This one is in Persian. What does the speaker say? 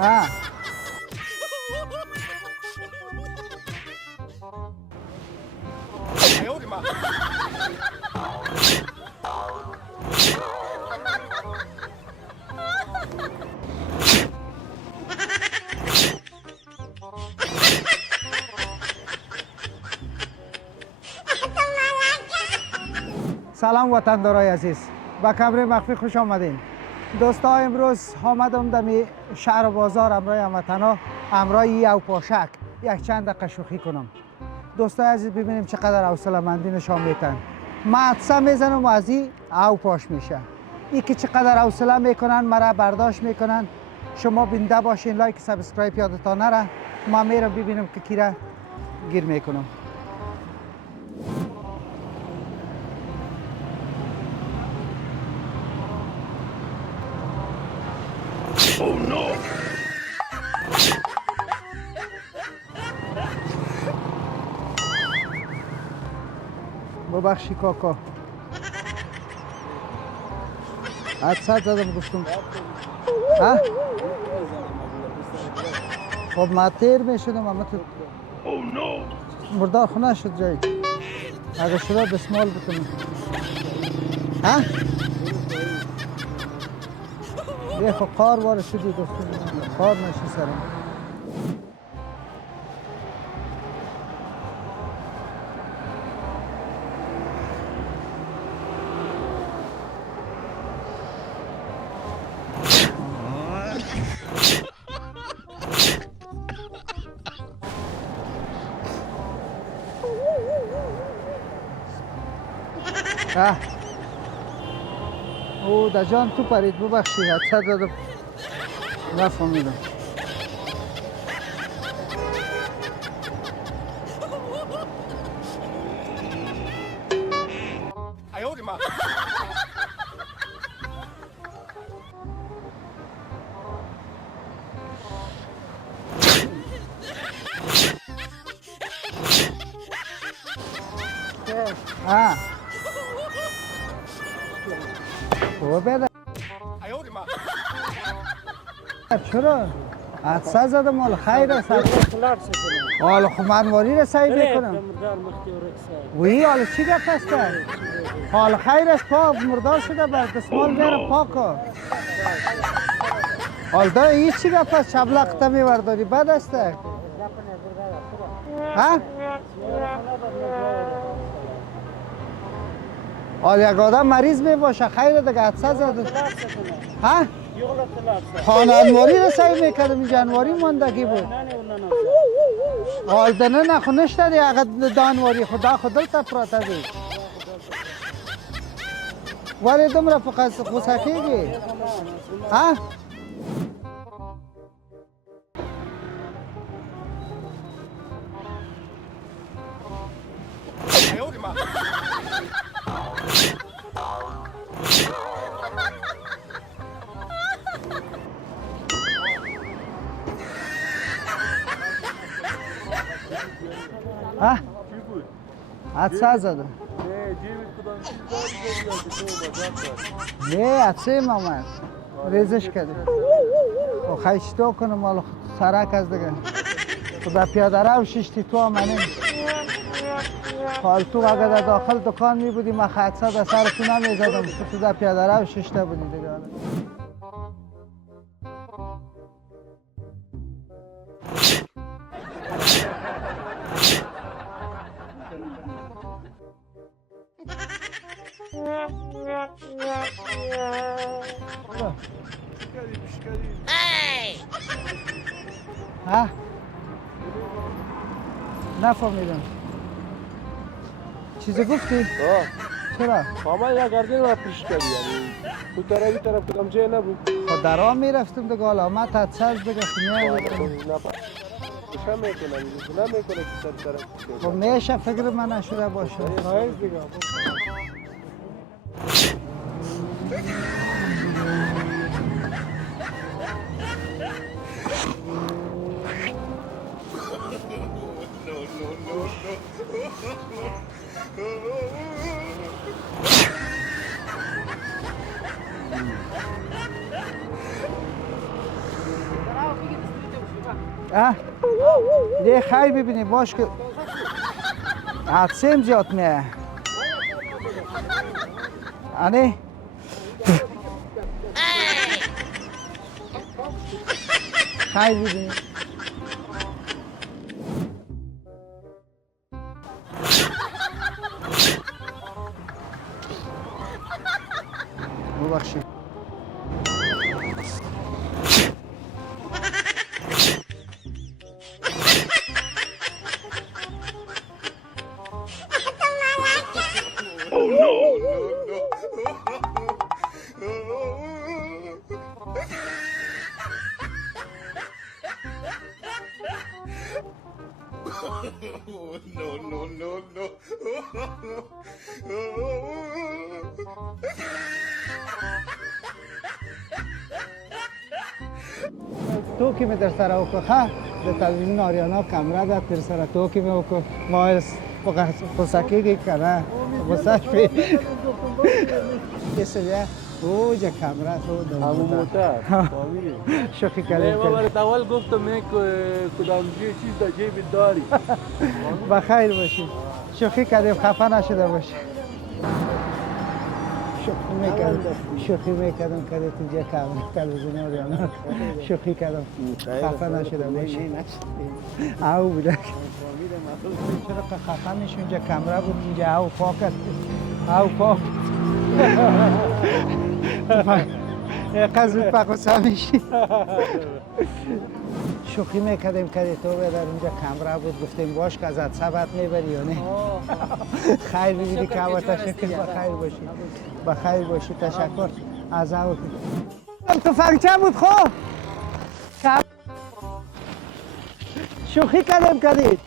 ها سلام وطندارای عزیز، با کمره مخفی خوش آمدین. دوستا امروز آمدم در شهر و بازار همراه هموطنا، همراه او پاشک یک چند دقیقه شوخی کنم. دوستای عزیز ببینیم چقدر حوصله مندی نشان میتن. من حدسه میزنم از این او پاش میشه. این که چقدر حوصله میکنن مرا برداشت میکنن. شما بینده باشین، لایک سابسکرایب یادتان نره. ما میرم ببینم که کی را گیر میکنم. Oh no! ببخشی کاکا، حدسات زدم گفتم ها؟ خب ما تیر میشدم اما تو مردار خونه شد جایی. اگه شده دستمال بکنم ها؟ یه خب قار وارد شدی دوستم، قار نشی سرم. او در جان تو پرید، ببخشید حدسه دادم نفهمیدم. خوبه بده چرا؟ حدسه زدم مال خیر است. حالا خب منواری را سعی میکنم. وی حالا چی گفت است؟ حالا خیر است، پاک مردار شده بر دستمال بیاره پاکو. حالا دا هیچ چی گفت است؟ شبلق تمی برداری بد است. ها؟ حالا یک آدم مریض می باشه خیر دیگه حدسه زده. ها؟ خانواری را سعی میکردم، این جانواری ماندگی بود. حال دنه نخو نشته دی اگر دانواری خدا دلتا پراته دی. ولی دم را قصخیگی. ها؟ ها؟ حدسه زدم. نه حدسه مامد ریزش کرده. و خیشتو کنم مال سرک از دیگه. خدا پیاده رو ششتی تو همانیم. حال تو اگر در داخل دکان می بودی من حدسه در سر تو نمی زدم. تو در پیاده رو ششته بودی دیگه. ها؟ نفهمیدم چیزی گفتی؟ چرا؟ ماما یا گردن را پیش کردی یعنی تو طرف کدام جای نبود. خود در آن میرفتم دیگه حالا ما تدساز دیگه خونیه نشم میکنم نمیکنه که طرف خب میشه فکر من نشده باشه نایز دیگه یه خیلی ببینیم باش که حدسیم زیاد میه انی خیلی ببینیم ببخشید تو که می در سر اوکو خواه در تلویزیون آریانا کامرا در تر سر تو که می اوکو مایلس قصکی که کنه قصاش پی کسی بیا او جا کامرا تو دو همون موتر شوخی کردیم برات اول گفتم یک کدام چیز در جیب داری بخیر باشید شوخی کردیم خفه نشده باشید شوخی میکردم که تو جا کامرا تلویزیون آریانا شوخی کردم خفه نشده باشید او بوده چرا که خفه میشه اونجا کامرا بود اینجا او پاک است او پاک قضل پاک میشی شوخی میکردیم که تو در اونجا کامرا بود گفتیم باش که ازت ثبت میبری یا نه خیر ببینی که هوا تشکر بخیر باشی بخیر باشی تشکر از او تو فنگچه بود خب شوخی کردیم کردید